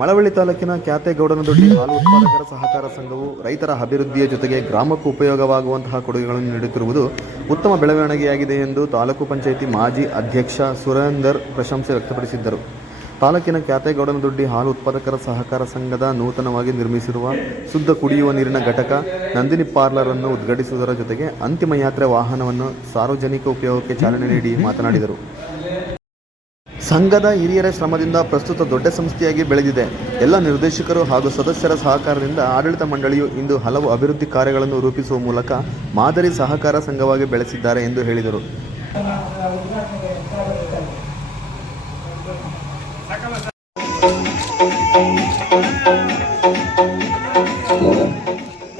ಮಳವಳ್ಳಿ ತಾಲೂಕಿನ ಕ್ಯಾತೆಗೌಡನದೊಡ್ಡಿ ಹಾಲು ಉತ್ಪಾದಕರ ಸಹಕಾರ ಸಂಘವು ರೈತರ ಅಭಿವೃದ್ಧಿಯ ಜೊತೆಗೆ ಗ್ರಾಮಕ್ಕೂ ಉಪಯೋಗವಾಗುವಂತಹ ಕೊಡುಗೆಗಳನ್ನು ನೀಡುತ್ತಿರುವುದು ಉತ್ತಮ ಬೆಳವಣಿಗೆಯಾಗಿದೆ ಎಂದು ತಾಲೂಕು ಪಂಚಾಯಿತಿ ಮಾಜಿ ಅಧ್ಯಕ್ಷ ಸುರೇಂದರ್ ಪ್ರಶಂಸೆ ವ್ಯಕ್ತಪಡಿಸಿದ್ದರು. ತಾಲೂಕಿನ ಕ್ಯಾತೆಗೌಡನದೊಡ್ಡಿ ಹಾಲು ಉತ್ಪಾದಕರ ಸಹಕಾರ ಸಂಘದ ನೂತನವಾಗಿ ನಿರ್ಮಿಸಿರುವ ಶುದ್ಧ ಕುಡಿಯುವ ನೀರಿನ ಘಟಕ ನಂದಿನಿ ಪಾರ್ಲರ್ ಅನ್ನು ಉದ್ಘಾಟಿಸುವುದರ ಜೊತೆಗೆ ಅಂತಿಮ ಯಾತ್ರೆ ವಾಹನವನ್ನು ಸಾರ್ವಜನಿಕ ಉಪಯೋಗಕ್ಕೆ ಚಾಲನೆ ನೀಡಿ ಮಾತನಾಡಿದರು. ಸಂಘದ ಹಿರಿಯರ ಶ್ರಮದಿಂದ ಪ್ರಸ್ತುತ ದೊಡ್ಡ ಸಂಸ್ಥೆಯಾಗಿ ಬೆಳೆದಿದೆ. ಎಲ್ಲ ನಿರ್ದೇಶಕರು ಹಾಗೂ ಸದಸ್ಯರ ಸಹಕಾರದಿಂದ ಆಡಳಿತ ಮಂಡಳಿಯು ಇಂದು ಹಲವು ಅಭಿವೃದ್ಧಿ ಕಾರ್ಯಗಳನ್ನು ರೂಪಿಸುವ ಮೂಲಕ ಮಾದರಿ ಸಹಕಾರ ಸಂಘವಾಗಿ ಬೆಳೆಸಿದ್ದಾರೆ ಎಂದು ಹೇಳಿದರು.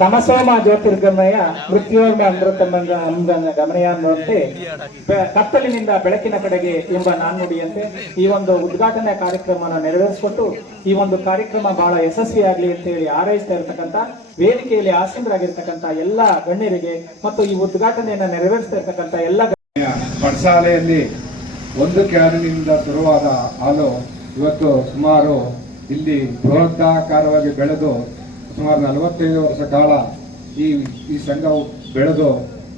ತಮಸೋಮ ಜ್ಯೋತಿರ್ಗಮಯ ಮೃತ್ಯೋರ್ಮ ಅಮೃತಮಂಗ ಅಂಬನ ಗಮನಯ ಅನ್ನುವಂತೆ ಕತ್ತಲಿನಿಂದ ಬೆಳಕಿನ ಕಡೆಗೆ ಎಂಬ ನಾಣ್ಣುಡಿಯಂತೆ ಈ ಒಂದು ಉದ್ಘಾಟನೆ ಕಾರ್ಯಕ್ರಮವನ್ನು ನೆರವೇರಿಸಿಕೊಟ್ಟು ಈ ಒಂದು ಕಾರ್ಯಕ್ರಮ ಬಹಳ ಯಶಸ್ವಿಯಾಗಲಿ ಅಂತ ಹೇಳಿ ಹಾರೈಸ್ತಾ ಇರತಕ್ಕಂತ ವೇದಿಕೆಯಲ್ಲಿ ಆಸೀನರಾಗಿರ್ತಕ್ಕಂಥ ಎಲ್ಲ ಗಣ್ಯರಿಗೆ ಮತ್ತು ಈ ಉದ್ಘಾಟನೆಯನ್ನ ನೆರವೇರಿಸ್ತಾ ಇರತಕ್ಕಂಥ ಎಲ್ಲ ಪಡಸಾಲೆಯಲ್ಲಿ ಒಂದು ಕ್ಯಾನಿನಿಂದ ಶುರುವಾದ ಹಾಲು ಇವತ್ತು ಸುಮಾರು ಇಲ್ಲಿ ಬೃಹದಾಕಾರವಾಗಿ ಬೆಳೆದು ಸುಮಾರು ನಲವತ್ತೈದು ವರ್ಷ ಕಾಲ ಈ ಈ ಸಂಘವು ಬೆಳೆದು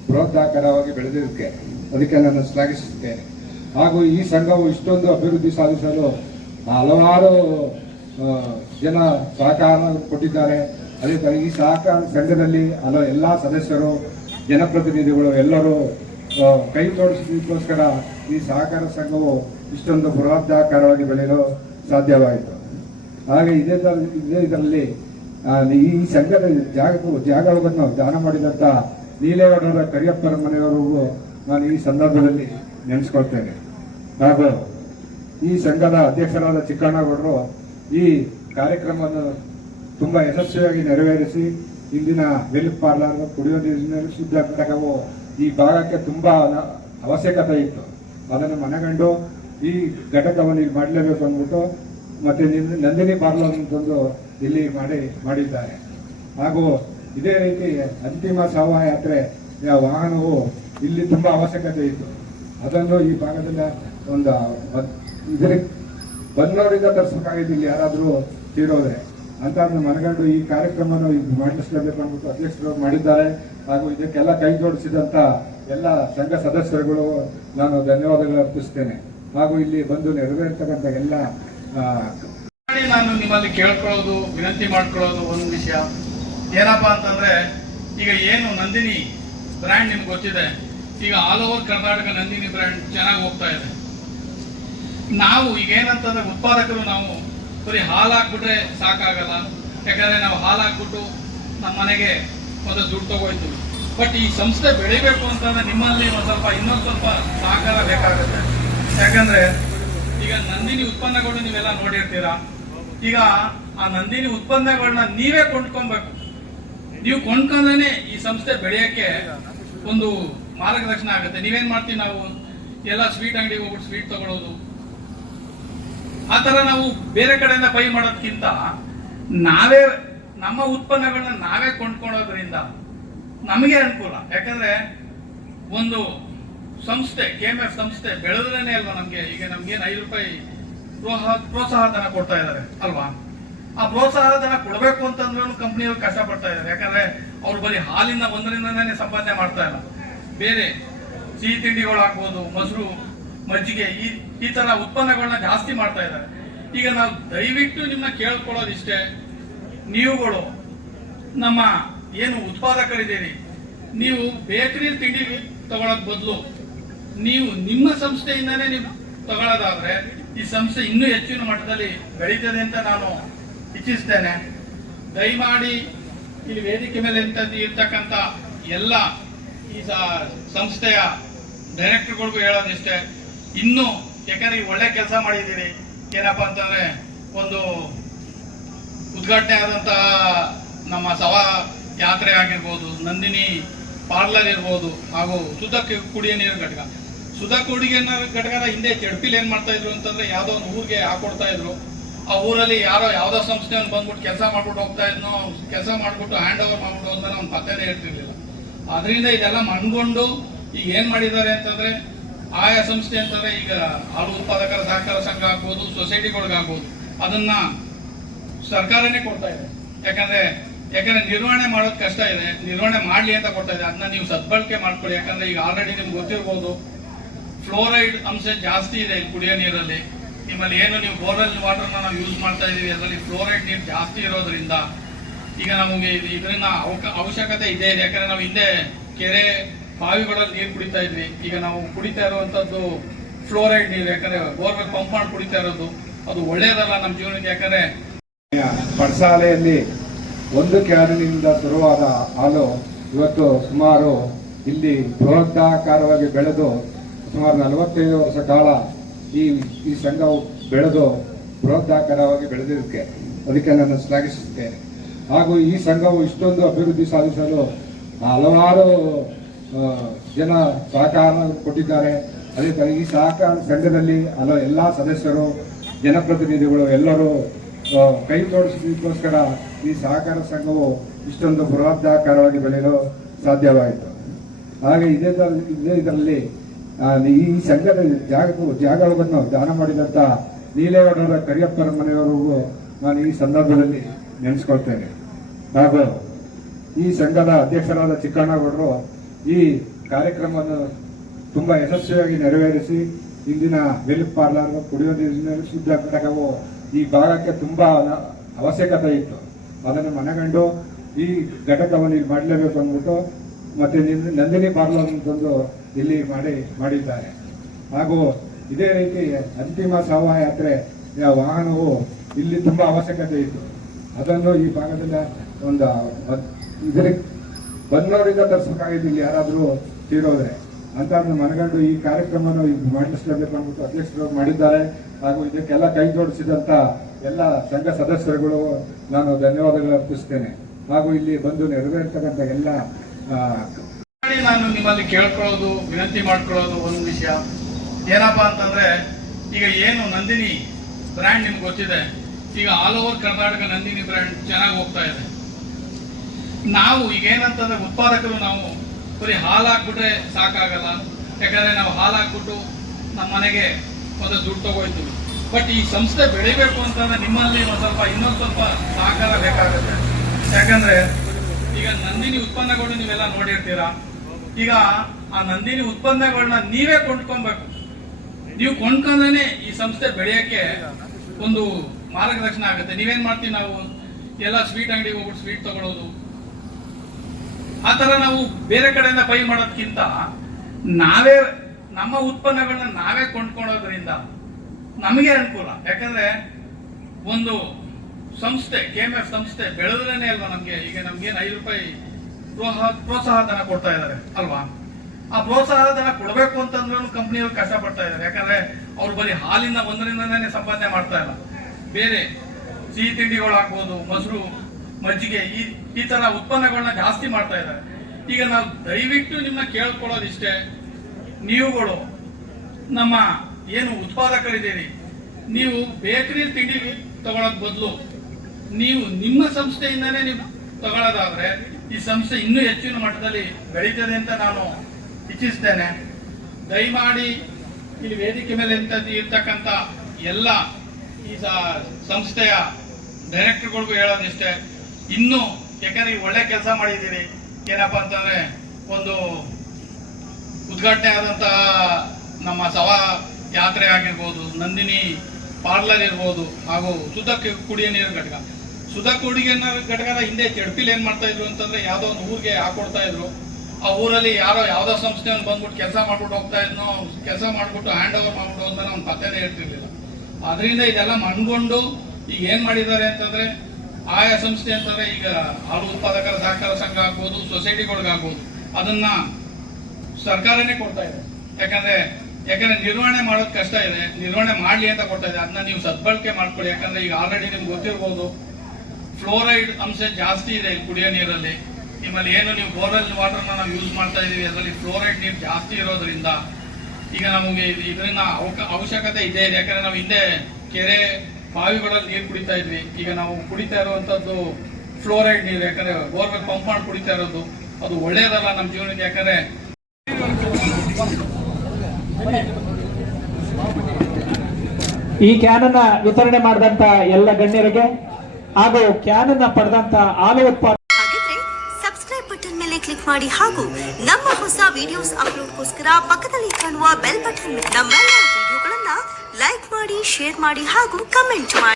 ಬೃಹದಾಕಾರವಾಗಿ ಬೆಳೆದಿದ್ದಕ್ಕೆ ಅದಕ್ಕೆ ನಾನು ಶ್ಲಾಘಿಸುತ್ತೇನೆ. ಹಾಗೂ ಈ ಸಂಘವು ಇಷ್ಟೊಂದು ಅಭಿವೃದ್ಧಿ ಸಾಧಿಸಲು ಹಲವಾರು ಜನ ಸಹಕಾರ ಕೊಟ್ಟಿದ್ದಾರೆ. ಅದೇ ಥರ ಈ ಸಹಕಾರ ಸಂಘದಲ್ಲಿ ಹಲವು ಎಲ್ಲ ಸದಸ್ಯರು, ಜನಪ್ರತಿನಿಧಿಗಳು ಎಲ್ಲರೂ ಕೈ ತೋರಿಸಿದಕ್ಕೋಸ್ಕರ ಈ ಸಹಕಾರ ಸಂಘವು ಇಷ್ಟೊಂದು ಬೃಹದಾಕಾರವಾಗಿ ಬೆಳೆಯಲು ಸಾಧ್ಯವಾಯಿತು. ಹಾಗೆ ಇದೇ ಇದೇ ಇದರಲ್ಲಿ ಈ ಸಂಘದ ಜಾಗ ಜಾಗವನ್ನು ದಾನ ಮಾಡಿದಂತ ನೀಲೇಗೌಡರ ಕರಿಯಪ್ಪರ ಮನೆಯವರಿಗೂ ನಾನು ಈ ಸಂದರ್ಭದಲ್ಲಿ ನೆನೆಸ್ಕೊಳ್ತೇನೆ. ಹಾಗೂ ಈ ಸಂಘದ ಅಧ್ಯಕ್ಷರಾದ ಚಿಕ್ಕಣ್ಣಗೌಡರು ಈ ಕಾರ್ಯಕ್ರಮವನ್ನು ತುಂಬ ಯಶಸ್ವಿಯಾಗಿ ನೆರವೇರಿಸಿ ಇಂದಿನ ಮಿಲ್ಕ್ ಪಾರ್ಲರ್ ಕುಡಿಯೋ ನೀರಿನಲ್ಲಿ ಶುದ್ಧ ಘಟಕವು ಈ ಭಾಗಕ್ಕೆ ತುಂಬ ಅವಶ್ಯಕತೆ ಇತ್ತು. ಅದನ್ನು ಮನಗಂಡು ಈ ಘಟಕವನ್ನು ಇಲ್ಲಿ ಮಾಡಲೇಬೇಕು ಅಂದ್ಬಿಟ್ಟು ಮತ್ತೆ ನಂದಿನಿ ಪಾರ್ಲರ್ ಅಂತಂದು ಇಲ್ಲಿ ಮಾಡಿ, ಮಾಡಿದ್ದಾರೆ. ಹಾಗೂ ಇದೇ ರೀತಿ ಅಂತಿಮ ಶವಯಾತ್ರೆ ವಾಹನವು ಇಲ್ಲಿ ತುಂಬಾ ಅವಶ್ಯಕತೆ ಇತ್ತು. ಅದನ್ನು ಈ ಭಾಗದಿಂದ ಒಂದು ಇದರ ಬಂದವರಿಂದ ತರಿಸಬೇಕಾಗಿತ್ತು. ಇಲ್ಲಿ ಯಾರಾದರೂ ತೀರೋದ್ರೆ. ಅಂತ ಮನಗಂಡು ಈ ಕಾರ್ಯಕ್ರಮನ ಇದು ಮಾಡಿಸಲೇಬೇಕು ಅಂದ್ಬಿಟ್ಟು ಅಧ್ಯಕ್ಷರು ಮಾಡಿದ್ದಾರೆ. ಹಾಗೂ ಇದಕ್ಕೆಲ್ಲ ಕೈ ಜೋಡಿಸಿದಂತ ಎಲ್ಲ ಸಂಘ ಸದಸ್ಯರುಗಳು ನಾನು ಧನ್ಯವಾದಗಳು ಅರ್ಪಿಸ್ತೇನೆ. ಹಾಗೂ ಇಲ್ಲಿ ಬಂದು ನೆರವೇರ್ತಕ್ಕಂಥ ಎಲ್ಲ ನಾನು ನಿಮ್ಮಲ್ಲಿ ಕೇಳ್ಕೊಳ್ಳೋದು, ವಿನಂತಿ ಮಾಡ್ಕೊಳ್ಳೋದು ಒಂದು ವಿಷಯ. ಏನಪ್ಪ ಅಂತಂದ್ರೆ, ಈಗ ಏನು ನಂದಿನಿ ಬ್ರ್ಯಾಂಡ್ ನಿಮ್ಗೆ ಗೊತ್ತಿದೆ. ಈಗ all over Karnataka Nandini brand ಚೆನ್ನಾಗಿ ಹೋಗ್ತಾ ಇದೆ. ನಾವು ಈಗ ಏನಂತಂದ್ರೆ ಉತ್ಪಾದಕರು ನಾವು ಬರೀ ಹಾಲು ಹಾಕ್ಬಿಟ್ರೆ ಸಾಕಾಗಲ್ಲ. ಯಾಕಂದ್ರೆ ನಾವು ಹಾಲು ಹಾಕ್ಬಿಟ್ಟು ನಮ್ಮ ಮನೆಗೆ ಮೊದಲು ದುಡ್ಡು ತಗೋಯ್ತೀವಿ ಬಟ್ ಈ ಸಂಸ್ಥೆ ಬೆಳಿಬೇಕು ಅಂತಂದ್ರೆ ನಿಮ್ಮಲ್ಲಿ ಒಂದು ಸ್ವಲ್ಪ, ಇನ್ನೊಂದು ಸ್ವಲ್ಪ ಸಹಕಾರ ಬೇಕಾಗುತ್ತೆ. ಯಾಕಂದ್ರೆ ಈಗ ನಂದಿನಿ ಉತ್ಪನ್ನಗಳು ನೀವೆಲ್ಲ ನೋಡಿರ್ತೀರಾ? ಈಗ ಆ ನಂದಿನಿ ಉತ್ಪನ್ನಗಳನ್ನ ನೀವೇ ಕೊಂಡ್ಕೊಬೇಕು. ನೀವು ಕೊಂಡ್ಕೊಂಡ್ರೆ ಈ ಸಂಸ್ಥೆ ಬೆಳೆಯಕ್ಕೆ ಒಂದು ಮಾರ್ಗದರ್ಶನ ಆಗುತ್ತೆ. ನೀವೇನ್ ಮಾಡ್ತೀವಿ ನಾವು? ಎಲ್ಲ ಸ್ವೀಟ್ ಅಂಗಡಿಗೆ ಹೋಗ್ಬಿಟ್ಟು ಸ್ವೀಟ್ ತಗೊಳ್ಳೋದು ಆ ತರ ನಾವು ಬೇರೆ ಕಡೆಯಿಂದ ಬೈ ಮಾಡೋದ್ಕಿಂತ ನಾವೇ ನಮ್ಮ ಉತ್ಪನ್ನಗಳನ್ನ ನಾವೇ ಕೊಂಡ್ಕೊಳ್ಳೋದ್ರಿಂದ ನಮಗೆ ಅನುಕೂಲ. ಯಾಕಂದ್ರೆ ಒಂದು ಸಂಸ್ಥೆ ಕೆ ಸಂಸ್ಥೆ ಬೆಳೆದ್ರೇನೆ ಅಲ್ವಾ ನಮ್ಗೆ? ಈಗ ನಮ್ಗೇನು ಐದು ರೂಪಾಯಿ ಪ್ರೋತ್ಸಾಹ ಪ್ರೋತ್ಸಾಹ ಧನ ಕೊಡ್ತಾ ಇದ್ದಾರೆ, ಅಲ್ವಾ? ಆ ಪ್ರೋತ್ಸಾಹ ಧನ ಕೊಡಬೇಕು ಅಂತಂದ್ರೂ ಕಂಪ್ನಿಯವ್ರು ಕಷ್ಟ ಪಡ್ತಾ ಇದ್ದಾರೆ. ಯಾಕಂದ್ರೆ ಅವ್ರು ಬರೀ ಹಾಲಿನ ಒಂದರಿಂದನೇ ಸಂಪಾದನೆ ಮಾಡ್ತಾ ಇಲ್ಲ. ಬೇರೆ ಸಿಹಿ ತಿಂಡಿಗಳು ಹಾಕ್ಬೋದು, ಮೊಸರು, ಮಜ್ಜಿಗೆ, ಈ ಈ ತರ ಉತ್ಪನ್ನಗಳನ್ನ ಜಾಸ್ತಿ ಮಾಡ್ತಾ ಇದ್ದಾರೆ. ಈಗ ನಾವು ದಯವಿಟ್ಟು ನಿಮ್ಮನ್ನ ಕೇಳ್ಕೊಳ್ಳೋದಿಷ್ಟೇ. ನೀವುಗಳು, ನಮ್ಮ ಏನು ಉತ್ಪಾದಕರಿದ್ದೀರಿ, ನೀವು ಬೇಕರಿ ತಿಂಡಿ ತಗೊಳಕ್ ಬದಲು, ನೀವು ನಿಮ್ಮ ಸಂಸ್ಥೆಯಿಂದನೇ ನೀವು ತಗೊಳ್ಳೋದಾದ್ರೆ ಈ ಸಂಸ್ಥೆ ಇನ್ನೂ ಹೆಚ್ಚಿನ ಮಟ್ಟದಲ್ಲಿ ಬೆಳೀತದೆ ಅಂತ ನಾನು ಇಚ್ಛಿಸ್ತೇನೆ. ದಯಮಾಡಿ ಇಲ್ಲಿ ವೇದಿಕೆ ಮೇಲೆ ಇರ್ತಕ್ಕಂಥ ಎಲ್ಲ ಈ ಸಂಸ್ಥೆಯ ಡೈರೆಕ್ಟರ್ಗಳಿಗೂ ಹೇಳೋದಿಷ್ಟೇ, ಇನ್ನೂ ಯಾಕಂದ್ರೆ ಒಳ್ಳೆ ಕೆಲಸ ಮಾಡಿದ್ದೀರಿ. ಏನಪ್ಪಾ ಅಂತಂದ್ರೆ ಒಂದು ಉದ್ಘಾಟನೆ ಆದಂತಹ ನಮ್ಮ ಸವಾ ಯಾತ್ರೆ ಆಗಿರ್ಬೋದು, ನಂದಿನಿ ಪಾರ್ಲರ್ ಇರ್ಬೋದು ಹಾಗೂ ಶುದ್ಧ ಕುಡಿಯ ನೀರು ಘಟಕ. ಸುಧಾ ಕೋಡಿಗೆ ಘಟಕದ ಹಿಂದೆ ಚಡ್ಪಿಲ್ ಏನ್ ಮಾಡ್ತಾ ಇದ್ರು ಅಂತಂದ್ರೆ ಯಾವ್ದೋ ಒಂದು ಊರಿಗೆ ಹಾಕೊಡ್ತಾ ಇದ್ರು. ಆ ಊರಲ್ಲಿ ಯಾರೋ ಯಾವ್ದೋ ಸಂಸ್ಥೆಯನ್ನು ಬಂದ್ಬಿಟ್ಟು ಕೆಲಸ ಮಾಡ್ಬಿಟ್ಟು ಹೋಗ್ತಾ ಇದ್ನೋ, ಕೆಲಸ ಮಾಡ್ಬಿಟ್ಟು ಹ್ಯಾಂಡ್ ಓವರ್ ಮಾಡ್ಬಿಟ್ಟು ಅಂತ ಅವ್ನು ಪತ್ತೆನೇ ಇರ್ತಿರ್ಲಿಲ್ಲ. ಅದರಿಂದ ಇದೆಲ್ಲ ಮನ್ಗೊಂಡು ಈಗ ಏನ್ ಮಾಡಿದ್ದಾರೆ ಅಂತಂದ್ರೆ, ಆಯಾ ಸಂಸ್ಥೆ ಅಂತಂದ್ರೆ ಈಗ ಹಾಲು ಉತ್ಪಾದಕರ ಸಹಕಾರ ಸಂಘ ಆಗ್ಬೋದು, ಸೊಸೈಟಿಗಳಿಗಾಗ್ಬೋದು. ಅದನ್ನ ಸರ್ಕಾರನೇ ಕೊಡ್ತಾ ಇದೆ. ಯಾಕಂದ್ರೆ ಯಾಕಂದ್ರೆ ನಿರ್ವಹಣೆ ಮಾಡೋದು ಕಷ್ಟ ಇದೆ. ನಿರ್ವಹಣೆ ಮಾಡ್ಲಿ ಅಂತ ಕೊಡ್ತಾ ಇದೆ. ಅದನ್ನ ನೀವು ಸದ್ಬಳಕೆ ಮಾಡ್ಕೊಳ್ಳಿ. ಯಾಕಂದ್ರೆ ಈಗ ಆಲ್ರೆಡಿ ನಿಮ್ಗೆ ಗೊತ್ತಿರ್ಬೋದು ಫ್ಲೋರೈಡ್ ಅಂಶ ಜಾಸ್ತಿ ಇದೆ ಕುಡಿಯೋ ನೀರಲ್ಲಿ. ನಿಮ್ಮಲ್ಲಿ ಏನು, ನೀವು ಬೋರ್ವೆಲ್ ವಾಟರ್ನ ನಾವು ಯೂಸ್ ಮಾಡ್ತಾ ಇದೀವಿ, ಅದರಲ್ಲಿ ಫ್ಲೋರೈಡ್ ನೀರು ಜಾಸ್ತಿ ಇರೋದ್ರಿಂದ ಈಗ ನಮಗೆ ಇದು- ಇದರಿಂದ ಅವಶ್ಯಕತೆ ಇದೆ ಯಾಕಂದ್ರೆ ನಾವು ಹಿಂದೆ ಕೆರೆ ಬಾವಿಗಳಲ್ಲಿ ನೀರು ಕುಡಿತಾ ಇದ್ವಿ. ಈಗ ನಾವು ಕುಡಿತಾ ಇರುವಂತದ್ದು ಫ್ಲೋರೈಡ್ ನೀರು. ಯಾಕಂದ್ರೆ ಬೋರ್ವೆಲ್ ಪಂಪ್ ಮಾಡಿ ಕುಡಿತಾ ಇರೋದು, ಅದು ಒಳ್ಳೆಯದಲ್ಲ ನಮ್ಮ ಜೀವನಕ್ಕೆ. ಯಾಕಂದ್ರೆ ಪಡಸಾಲೆಯಲ್ಲಿ ಒಂದು ಕ್ಯಾನಿನಿಂದ ಶುರುವಾದ ಹಾಲು ಇವತ್ತು ಸುಮಾರು ಇಲ್ಲಿ ಬೃಹತ್ತಾಕಾರವಾಗಿ ಬೆಳೆದು ಸುಮಾರು ನಲವತ್ತೈದು ವರ್ಷ ಕಾಲ ಈ ಈ ಸಂಘವು ಬೆಳೆದು ಬೃಹದಾಕರವಾಗಿ ಬೆಳೆದಿದ್ದಕ್ಕೆ ಅದಕ್ಕೆ ನಾನು ಶ್ಲಾಘಿಸುತ್ತೇನೆ ಹಾಗೂ ಈ ಸಂಘವು ಇಷ್ಟೊಂದು ಅಭಿವೃದ್ಧಿ ಸಾಧಿಸಲು ಹಲವಾರು ಜನ ಸಹಕಾರ ಕೊಟ್ಟಿದ್ದಾರೆ. ಅದೇ ಥರ ಈ ಸಹಕಾರ ಸಂಘದಲ್ಲಿ ಹಲವು ಎಲ್ಲ ಸದಸ್ಯರು, ಜನಪ್ರತಿನಿಧಿಗಳು ಎಲ್ಲರೂ ಕೈ ತೋರಿಸೋದಕ್ಕೋಸ್ಕರ ಈ ಸಹಕಾರ ಸಂಘವು ಇಷ್ಟೊಂದು ಬೃಹದಾಕಾರವಾಗಿ ಬೆಳೆಯಲು ಸಾಧ್ಯವಾಯಿತು. ಹಾಗೆ ಇದೇ ಇದೇ ಇದರಲ್ಲಿ ಈ ಸಂಘದ ಜಾಗ, ಜಾಗವನ್ನು ದಾನ ಮಾಡಿದಂತ ನೀಲೇಗೌಡರ ಕರಿಯಪ್ಪರ ಮನೆಯವರಿಗೂ ನಾನು ಈ ಸಂದರ್ಭದಲ್ಲಿ ನೆನೆಸ್ಕೊಳ್ತೇನೆ. ಹಾಗೂ ಈ ಸಂಘದ ಅಧ್ಯಕ್ಷರಾದ ಚಿಕ್ಕಣ್ಣಗೌಡರು ಈ ಕಾರ್ಯಕ್ರಮವನ್ನು ತುಂಬಾ ಯಶಸ್ವಿಯಾಗಿ ನೆರವೇರಿಸಿ ಇಂದಿನ ಮಿಲ್ಕ್ ಪಾರ್ಲರ್, ಕುಡಿಯುವ ನೀರಿನ ಶುದ್ಧ ಘಟಕವು ಈ ಭಾಗಕ್ಕೆ ತುಂಬಾ ಅವಶ್ಯಕತೆ ಇತ್ತು. ಅದನ್ನು ಮನಗಂಡು ಈ ಘಟಕವನ್ನು ಇಲ್ಲಿ ಮಾಡಲೇಬೇಕು ಅಂದ್ಬಿಟ್ಟು ಮತ್ತೆ ನಂದಿನಿ ಪಾರ್ಲರ್ ಅಂತಂದು ಇಲ್ಲಿ ಮಾಡಿ, ಮಾಡಿದ್ದಾರೆ. ಹಾಗೂ ಇದೇ ರೀತಿ ಅಂತಿಮ ಶವಯಾತ್ರೆ ವಾಹನವು ಇಲ್ಲಿ ತುಂಬ ಅವಶ್ಯಕತೆ ಇತ್ತು. ಅದನ್ನು ಈ ಭಾಗದಿಂದ ಒಂದು ಇದರ ಬಂದವರಿಂದ ತರಿಸಬೇಕಾಗಿತ್ತು ಇಲ್ಲಿ ಯಾರಾದರೂ ತೀರೋದ್ರೆ, ಅಂತ ಮನಗಂಡು ಈ ಕಾರ್ಯಕ್ರಮವನ್ನು ಮಾಡಿಸ್ಲೇಬೇಕು ಅಂದ್ಬಿಟ್ಟು ಅಧ್ಯಕ್ಷರು ಮಾಡಿದ್ದಾರೆ. ಹಾಗೂ ಇದಕ್ಕೆಲ್ಲ ಕೈ ಜೋಡಿಸಿದಂಥ ಎಲ್ಲ ಸಂಘ ಸದಸ್ಯರುಗಳು ನಾನು ಧನ್ಯವಾದಗಳು ಅರ್ಪಿಸ್ತೇನೆ. ಹಾಗೂ ಇಲ್ಲಿ ಬಂದು ನೆರವೇರ್ತಕ್ಕಂಥ ಎಲ್ಲ ನಾನು ನಿಮ್ಮಲ್ಲಿ ಕೇಳ್ಕೊಳ್ಳೋದು, ವಿನಂತಿ ಮಾಡ್ಕೊಳ್ಳೋದು ಒಂದು ವಿಷಯ. ಏನಪ್ಪಾ ಅಂತಂದ್ರೆ, ಈಗ ಏನು ನಂದಿನಿ ಬ್ರ್ಯಾಂಡ್ ನಿಮ್ಗೆ ಗೊತ್ತಿದೆ. ಈಗ all over Karnataka Nandini brand ಚೆನ್ನಾಗಿ ಹೋಗ್ತಾ ಇದೆ. ನಾವು ಈಗ ಏನಂತಂದ್ರೆ ಉತ್ಪಾದಕರು ನಾವು ಬರೀ ಹಾಲು ಹಾಕ್ಬಿಟ್ರೆ ಸಾಕಾಗಲ್ಲ. ಯಾಕಂದ್ರೆ ನಾವು ಹಾಲು ಹಾಕ್ಬಿಟ್ಟು ನಮ್ಮ ಮನೆಗೆ ಒಂದು ದುಡ್ಡು ತಗೋಯ್ತೀವಿ. ಬಟ್ ಈ ಸಂಸ್ಥೆ ಬೆಳಿಬೇಕು ಅಂತಂದ್ರೆ ನಿಮ್ಮಲ್ಲಿ ಒಂದು ಸ್ವಲ್ಪ, ಇನ್ನೊಂದು ಸ್ವಲ್ಪ ಸಹಕಾರ ಬೇಕಾಗುತ್ತೆ. ಯಾಕಂದ್ರೆ ಈಗ ನಂದಿನಿ ಉತ್ಪನ್ನಗಳು ನೀವೆಲ್ಲ ನೋಡಿರ್ತೀರಾ? ಈಗ ಆ ನಂದಿನಿ ಉತ್ಪನ್ನಗಳನ್ನ ನೀವೇ ಕೊಂಡ್ಕೊಬೇಕು. ನೀವು ಕೊಂಡ್ಕೊಂಡ್ರೆ ಈ ಸಂಸ್ಥೆ ಬೆಳೆಯಕ್ಕೆ ಒಂದು ಮಾರ್ಗದರ್ಶನ ಆಗುತ್ತೆ. ನೀವೇನ್ ಮಾಡ್ತೀವಿ ನಾವು? ಎಲ್ಲ ಸ್ವೀಟ್ ಅಂಗಡಿಗೆ ಹೋಗ್ಬಿಟ್ಟು ಸ್ವೀಟ್ ತಗೊಳ್ಳೋದು ಆ ತರ ನಾವು ಬೇರೆ ಕಡೆಯಿಂದ ಬೈ ಮಾಡೋದ್ಕಿಂತ ನಾವೇ ನಮ್ಮ ಉತ್ಪನ್ನಗಳನ್ನ ನಾವೇ ಕೊಂಡ್ಕೊಳ್ಳೋದ್ರಿಂದ ನಮಗೆ ಅನುಕೂಲ. ಯಾಕಂದ್ರೆ ಒಂದು ಸಂಸ್ಥೆ ಕೆ ಸಂಸ್ಥೆ ಬೆಳೆದ್ರೇನೆ ಅಲ್ವಾ ನಮ್ಗೆ? ಈಗ ನಮ್ಗೇನು ಐದು ರೂಪಾಯಿ ಪ್ರೋತ್ಸಾಹ ಧನ ಕೊಡ್ತಾ ಇದ್ದಾರೆ, ಅಲ್ವಾ? ಆ ಪ್ರೋತ್ಸಾಹ ಧನ ಕೊಡಬೇಕು ಅಂತಂದ್ರೂ ಕಂಪ್ನಿಯವ್ರು ಕಷ್ಟ ಪಡ್ತಾ ಇದ್ದಾರೆ. ಯಾಕಂದ್ರೆ ಅವ್ರು ಬರೀ ಹಾಲಿನ ಒಂದರಿಂದನೇ ಸಂಪಾದನೆ ಮಾಡ್ತಾ ಇಲ್ಲ. ಬೇರೆ ಸಿಹಿ ತಿಂಡಿಗಳು ಹಾಕ್ಬೋದು, ಮೊಸರು, ಮಜ್ಜಿಗೆ, ಈ ಈ ತರ ಉತ್ಪನ್ನಗಳನ್ನ ಜಾಸ್ತಿ ಮಾಡ್ತಾ ಇದ್ದಾರೆ. ಈಗ ನಾವು ದಯವಿಟ್ಟು ನಿಮ್ಮನ್ನ ಕೇಳ್ಕೊಳ್ಳೋದಿಷ್ಟೇ, ನೀವುಗಳು ನಮ್ಮ ಏನು ಉತ್ಪಾದಕರಿದ್ದೀರಿ, ನೀವು ಬೇಕರಿ ತಿಂಡಿ ತಗೊಳಕ್ ಬದಲು, ನೀವು ನಿಮ್ಮ ಸಂಸ್ಥೆಯಿಂದನೇ ನೀವು ತಗೊಳ್ಳೋದಾದ್ರೆ ಈ ಸಂಸ್ಥೆ ಇನ್ನೂ ಹೆಚ್ಚಿನ ಮಟ್ಟದಲ್ಲಿ ಬೆಳೀತದೆ ಅಂತ ನಾನು ಇಚ್ಛಿಸ್ತೇನೆ. ದಯಮಾಡಿ ಇಲ್ಲಿ ವೇದಿಕೆ ಮೇಲೆ ಇರ್ತಕ್ಕಂಥ ಎಲ್ಲ ಈ ಸಂಸ್ಥೆಯ ಡೈರೆಕ್ಟರ್ಗಳಿಗೂ ಹೇಳೋದಿಷ್ಟೇ ಇನ್ನು ಯಾಕಂದ್ರೆ ಒಳ್ಳೆ ಕೆಲಸ ಮಾಡಿದ್ದೀರಿ. ಏನಪ್ಪಾ ಅಂತಂದ್ರೆ ಒಂದು ಉದ್ಘಾಟನೆ ಆದಂತಹ ನಮ್ಮ ಸವಾ ಯಾತ್ರೆ ಆಗಿರ್ಬೋದು, ನಂದಿನಿ ಪಾರ್ಲರ್ ಇರ್ಬೋದು ಹಾಗೂ ಶುದ್ಧ ಕುಡಿಯ ನೀರು ಘಟಕ. ಶುದ್ಧ ಕೋಡಿಗೆ ಘಟಕದ ಹಿಂದೆ ಚೆಡ್ಪಿಲ್ ಏನ್ ಮಾಡ್ತಾ ಇದ್ರು ಅಂತಂದ್ರೆ ಯಾವ್ದೋ ಒಂದು ಊರಿಗೆ ಹಾಕೊಡ್ತಾ ಇದ್ರು. ಆ ಊರಲ್ಲಿ ಯಾರೋ ಯಾವ್ದೋ ಒಂದು ಬಂದ್ಬಿಟ್ಟು ಕೆಲಸ ಮಾಡ್ಬಿಟ್ಟು ಹೋಗ್ತಾ ಇದ್ನೋ, ಕೆಲಸ ಮಾಡ್ಬಿಟ್ಟು ಹ್ಯಾಂಡ್ ಓವರ್ ಮಾಡ್ಬಿಟ್ಟು ಅಂತ ಅವ್ನ ಪತ್ತೆನೇ ಇರ್ತಿರ್ಲಿಲ್ಲ ಅದರಿಂದ ಇದೆಲ್ಲ ಮನ್ಗೊಂಡು ಈಗ ಏನ್ ಮಾಡಿದ್ದಾರೆ ಅಂತಂದ್ರೆ, ಆಯಾ ಸಂಸ್ಥೆ ಅಂತಂದ್ರೆ ಈಗ ಹಾಲು ಉತ್ಪಾದಕರ ಸಹಕಾರ ಸಂಘ ಆಗ್ಬೋದು, ಸೊಸೈಟಿಗಳಿಗಾಗ್ಬೋದು. ಅದನ್ನ ಸರ್ಕಾರನೇ ಕೊಡ್ತಾ ಇದೆ. ಯಾಕಂದ್ರೆ ಯಾಕಂದ್ರೆ ನಿರ್ವಹಣೆ ಮಾಡೋದು ಕಷ್ಟ ಇದೆ. ನಿರ್ವಹಣೆ ಮಾಡ್ಲಿ ಅಂತ ಕೊಡ್ತಾ ಇದೆ. ಅದನ್ನ ನೀವು ಸದ್ಬಳಕೆ ಮಾಡ್ಕೊಳ್ಳಿ. ಯಾಕಂದ್ರೆ ಈಗ ಆಲ್ರೆಡಿ ನಿಮ್ಗೆ ಗೊತ್ತಿರ್ಬೋದು ಫ್ಲೋರೈಡ್ ಅಂಶ ಜಾಸ್ತಿ ಇದೆ ಇಲ್ಲಿ ಕುಡಿಯೋ ನೀರಲ್ಲಿ. ನಿಮ್ಮಲ್ಲಿ ಏನು, ನೀವು ಬೋರ್ವೆಲ್ ವಾಟರ್ನ ನಾವು ಯೂಸ್ ಮಾಡ್ತಾ ಇದೀವಿ, ಅದರಲ್ಲಿ ಫ್ಲೋರೈಡ್ ನೀರು ಜಾಸ್ತಿ ಇರೋದ್ರಿಂದ. ಈಗ ನಮಗೆ ಇದು- ಇದರಿಂದ ಅವಶ್ಯಕತೆ ಇದೆ, ಯಾಕಂದ್ರೆ ನಾವು ಹಿಂದೆ ಕೆರೆ ಬಾವಿಗಳಲ್ಲಿ ನೀರು ಕುಡಿತಾ ಇದ್ವಿ. ಈಗ ನಾವು ಕುಡಿತಾ ಇರುವಂತದ್ದು ಫ್ಲೋರೈಡ್ ನೀರು, ಯಾಕಂದ್ರೆ ಬೋರ್ವೆಲ್ ಪಂಪ್ ಮಾಡಿ ಕುಡಿತಾ ಇರೋದು. ಅದು ಒಳ್ಳೇದಲ್ಲ ನಮ್ಮ ಜೀವನಕ್ಕೆ ಯಾಕಂದ್ರೆ ಈ ಕ್ಯಾನ್ ಅನ್ನ ವಿತರಣೆ ಮಾಡಿದಂತ ಎಲ್ಲ ಗಣ್ಯರಿಗೆ ಹಾಗೂ ಕ್ಯಾನ್ ಅನ್ನ ಪಡೆದಂತ ಹಾಲು ಉತ್ಪಾದನೆ ಸಬ್ಸ್ಕ್ರೈಬ್ ಬಟನ್ ಮೇಲೆ ಕ್ಲಿಕ್ ಮಾಡಿ ಹಾಗೂ ನಮ್ಮ ಹೊಸ ವಿಡಿಯೋಸ್ ಅಪ್ಲೋಡ್ಗೋಸ್ಕರ ಪಕ್ಕದಲ್ಲಿ ಕಾಣುವ ಬೆಲ್ ಬಟನ್ ನಮ್ಮೆಲ್ಲ ವಿಡಿಯೋಗಳನ್ನ ಲೈಕ್ ಮಾಡಿ ಶೇರ್ ಮಾಡಿ ಹಾಗೂ ಕಮೆಂಟ್ ಮಾಡಿ.